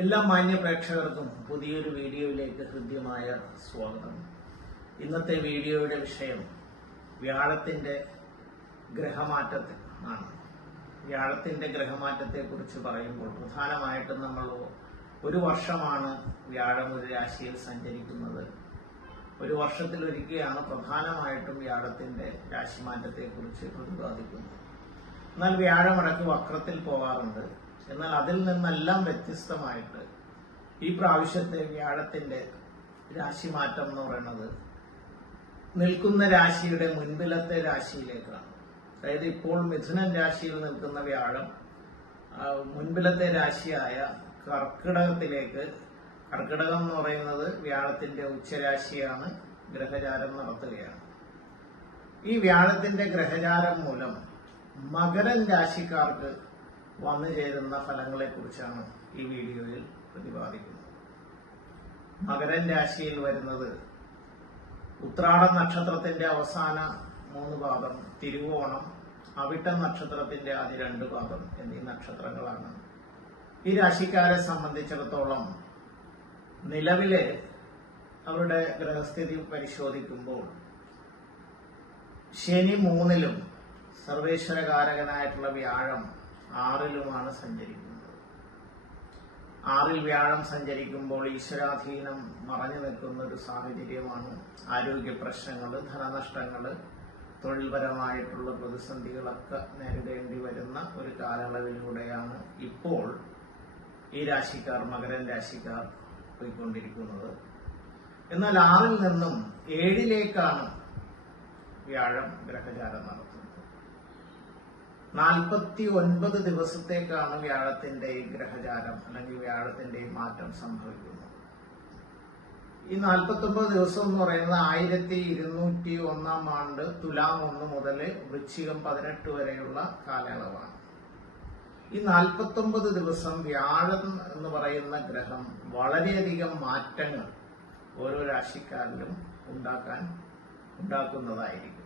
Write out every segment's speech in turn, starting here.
എല്ലാ മാന്യ പ്രേക്ഷകർക്കും പുതിയൊരു വീഡിയോയിലേക്ക് ഹൃദ്യമായ സ്വാഗതം. ഇന്നത്തെ വീഡിയോയുടെ വിഷയം വ്യാഴത്തിന്റെ ഗ്രഹമാറ്റമാണ്. വ്യാഴത്തിന്റെ ഗ്രഹമാറ്റത്തെക്കുറിച്ച് പറയുമ്പോൾ പ്രധാനമായിട്ടും നമ്മൾ ഒരു വർഷമാണ് വ്യാഴം ഒരു രാശിയിൽ സഞ്ചരിക്കുന്നത്. ഒരു വർഷത്തിലൊരിക്കലാണ് പ്രധാനമായിട്ടും വ്യാഴത്തിന്റെ രാശിമാറ്റത്തെക്കുറിച്ച് പ്രതിപാദിക്കുന്നത്. എന്നാൽ വ്യാഴം ഇടയ്ക്ക് വക്രത്തിൽ പോകാറുണ്ട്. എന്നാൽ അതിൽ നിന്നെല്ലാം വ്യത്യസ്തമായിട്ട് ഈ പ്രാവശ്യത്തെ വ്യാഴത്തിന്റെ രാശിമാറ്റം എന്ന് പറയുന്നത് നിൽക്കുന്ന രാശിയുടെ മുൻപിലത്തെ രാശിയിലേക്കാണ്. അതായത് ഇപ്പോൾ മിഥുനൻ രാശിയിൽ നിൽക്കുന്ന വ്യാഴം മുൻപിലത്തെ രാശിയായ കർക്കിടകത്തിലേക്ക്, കർക്കിടകം എന്ന് പറയുന്നത് വ്യാഴത്തിന്റെ ഉച്ചരാശിയാണ്, ഗ്രഹചാരം നടത്തുകയാണ്. ഈ വ്യാഴത്തിന്റെ ഗ്രഹചാരം മൂലം മകരൻ രാശിക്കാർക്ക് വന്നു ചേരുന്ന ഫലങ്ങളെ കുറിച്ചാണ് ഈ വീഡിയോയിൽ പ്രതിപാദിക്കുന്നത്. മകരൻ രാശിയിൽ വരുന്നത് ഉത്രാടം നക്ഷത്രത്തിന്റെ അവസാന 3 പാദം, തിരുവോണം, അവിട്ടം നക്ഷത്രത്തിന്റെ ആദ്യ 2 പാദം എന്നീ നക്ഷത്രങ്ങളാണ്. ഈ രാശിക്കാരെ സംബന്ധിച്ചിടത്തോളം നിലവിലെ അവരുടെ ഗ്രഹസ്ഥിതി പരിശോധിക്കുമ്പോൾ ശനി 3-ലും സർവേശ്വരകാരകനായിട്ടുള്ള വ്യാഴം 6-ലുമാണ് സഞ്ചരിക്കുന്നത്. 6-ൽ വ്യാഴം സഞ്ചരിക്കുമ്പോൾ ഈശ്വരാധീനം മറഞ്ഞു നിൽക്കുന്ന ഒരു സാഹചര്യമാണ്. ആരോഗ്യ പ്രശ്നങ്ങൾ, ധനനഷ്ടങ്ങൾ, തൊഴിൽപരമായിട്ടുള്ള പ്രതിസന്ധികളൊക്കെ നേരിടേണ്ടി വരുന്ന ഒരു കാലയളവിലൂടെയാണ് ഇപ്പോൾ ഈ രാശിക്കാർ, മകരൻ രാശിക്കാർ പോയിക്കൊണ്ടിരിക്കുന്നത്. എന്നാൽ 6-ൽ നിന്നും 7-ലേക്കാണ് വ്യാഴം ഗ്രഹചാരം നടത്തുന്നത്. 49 ദിവസത്തേക്കാണ് വ്യാഴത്തിന്റെ ഈ ഗ്രഹചാരം അല്ലെങ്കിൽ വ്യാഴത്തിന്റെ ഈ മാറ്റം സംഭവിക്കുന്നത്. ഈ 49 ദിവസം എന്ന് പറയുന്നത് 1201 ആണ്ട് തുലാം 1 മുതൽ വൃശ്ചികം 18 വരെയുള്ള കാലയളവാണ്. ഈ 49 ദിവസം വ്യാഴം എന്ന് പറയുന്ന ഗ്രഹം വളരെയധികം മാറ്റങ്ങൾ ഓരോ രാശിക്കാരിലും ഉണ്ടാക്കുന്നതായിരിക്കും.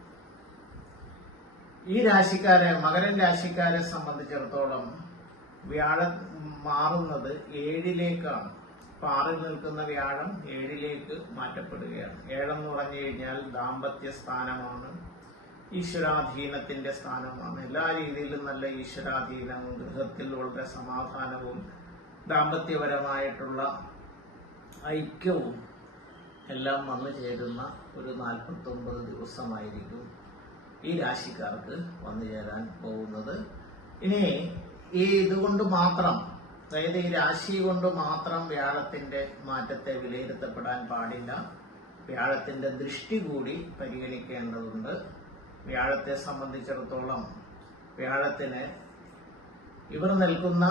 ഈ രാശിക്കാരെ, മകരൻ രാശിക്കാരെ സംബന്ധിച്ചിടത്തോളം വ്യാഴം മാറുന്നത് 7-ലേക്കാണ്. 6-ൽ നിൽക്കുന്ന വ്യാഴം 7-ലേക്ക് മാറ്റപ്പെടുകയാണ്. 7 എന്ന് പറഞ്ഞു കഴിഞ്ഞാൽ ദാമ്പത്യ സ്ഥാനമാണ്, ഈശ്വരാധീനത്തിന്റെ സ്ഥാനമാണ്. എല്ലാ രീതിയിലും നല്ല ഈശ്വരാധീനവും ഗൃഹത്തിൽ വളരെ സമാധാനവും ദാമ്പത്യപരമായിട്ടുള്ള ഐക്യവും എല്ലാം വന്നു ചേരുന്ന ഒരു 49 ദിവസമായിരിക്കും ഈ രാശിക്കാർക്ക് വന്നു ചേരാൻ പോകുന്നത്. ഇനി ഇതുകൊണ്ട് മാത്രം, അതായത് ഈ രാശി കൊണ്ട് മാത്രം വ്യാഴത്തിന്റെ മാറ്റത്തെ വിലയിരുത്തപ്പെടാൻ പാടില്ല. വ്യാഴത്തിന്റെ ദൃഷ്ടി കൂടി പരിഗണിക്കേണ്ടതുണ്ട്. വ്യാഴത്തെ സംബന്ധിച്ചിടത്തോളം വ്യാഴത്തിന് ഇവർ നിൽക്കുന്ന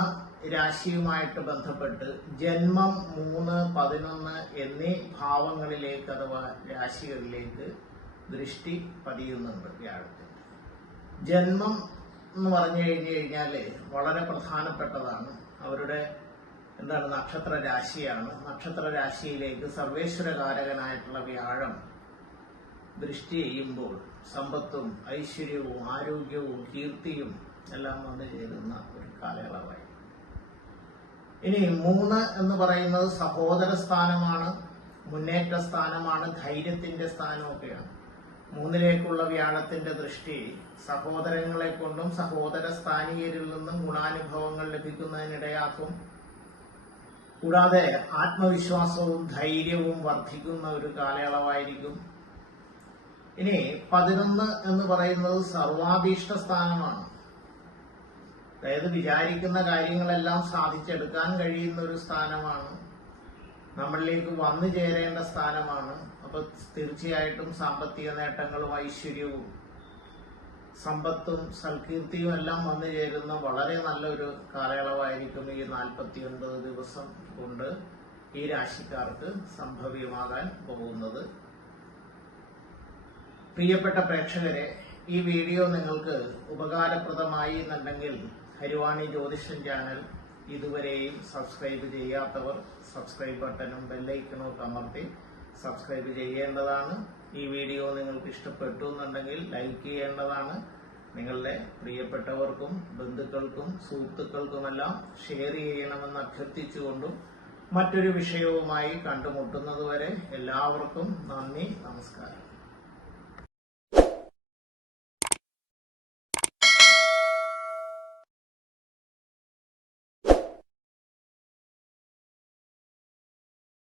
രാശിയുമായിട്ട് ബന്ധപ്പെട്ട് ജന്മം 3, 11 എന്നീ ഭാവങ്ങളിലേക്ക് അഥവാ രാശികളിലേക്ക് ദൃഷ്ടി പതിയുന്നുണ്ട്. വ്യാഴത്തിന്റെ ജന്മം എന്ന് പറഞ്ഞു കഴിഞ്ഞാല് വളരെ പ്രധാനപ്പെട്ടതാണ്. അവരുടെ നക്ഷത്ര രാശിയാണ്. നക്ഷത്ര രാശിയിലേക്ക് സർവേശ്വരകാരകനായിട്ടുള്ള വ്യാഴം ദൃഷ്ടി ചെയ്യുമ്പോൾ സമ്പത്തും ഐശ്വര്യവും ആരോഗ്യവും കീർത്തിയും എല്ലാം വന്നു ചേരുന്ന ഒരു കാലയളവായി. ഇനി 3 എന്ന് പറയുന്നത് സഹോദര സ്ഥാനമാണ്, മുന്നേറ്റ സ്ഥാനമാണ്, ധൈര്യത്തിന്റെ സ്ഥാനമൊക്കെയാണ്. 3-ലേക്കുള്ള വ്യാഴത്തിന്റെ ദൃഷ്ടി സഹോദരങ്ങളെ കൊണ്ടും സഹോദര സ്ഥാനീയരിൽ നിന്നും ഗുണാനുഭവങ്ങൾ ലഭിക്കുന്നതിനിടയാക്കും. കൂടാതെ ആത്മവിശ്വാസവും ധൈര്യവും വർദ്ധിക്കുന്ന ഒരു കാലയളവായിരിക്കും. ഇനി 11 എന്ന് പറയുന്നത് സർവാഭീഷ്ട സ്ഥാനമാണ്. അതായത് വിചാരിക്കുന്ന കാര്യങ്ങളെല്ലാം സാധിച്ചെടുക്കാൻ കഴിയുന്ന ഒരു സ്ഥാനമാണ്, നമ്മളിലേക്ക് വന്നു ചേരേണ്ട സ്ഥാനമാണ്. അപ്പൊ തീർച്ചയായിട്ടും സാമ്പത്തിക നേട്ടങ്ങളും ഐശ്വര്യവും സമ്പത്തും സൽകീർത്തിയും എല്ലാം വന്നു ചേരുന്ന വളരെ നല്ലൊരു കാലയളവായിരിക്കും ഈ 49 ദിവസം കൊണ്ട് ഈ രാശിക്കാർക്ക് സംഭവ്യമാകാൻ പോകുന്നത്. പ്രിയപ്പെട്ട പ്രേക്ഷകരെ, ഈ വീഡിയോ നിങ്ങൾക്ക് ഉപകാരപ്രദമായി എന്നുണ്ടെങ്കിൽ ഹരിവാണി ജ്യോതിഷം ചാനൽ ഇതുവരെയും സബ്സ്ക്രൈബ് ചെയ്യാത്തവർ സബ്സ്ക്രൈബ് ബട്ടണും ബെല്ലൈക്കണും ഒക്കെ അമർത്തി സബ്സ്ക്രൈബ് ചെയ്യേണ്ടതാണ്. ഈ വീഡിയോ നിങ്ങൾക്ക് ഇഷ്ടപ്പെട്ടു എന്നുണ്ടെങ്കിൽ ലൈക്ക് ചെയ്യേണ്ടതാണ്. നിങ്ങളുടെ പ്രിയപ്പെട്ടവർക്കും ബന്ധുക്കൾക്കും സുഹൃത്തുക്കൾക്കുമെല്ലാം ഷെയർ ചെയ്യണമെന്ന് അഭ്യർത്ഥിച്ചുകൊണ്ടും മറ്റൊരു വിഷയവുമായി കണ്ടുമുട്ടുന്നതുവരെ എല്ലാവർക്കും നന്ദി, നമസ്കാരം.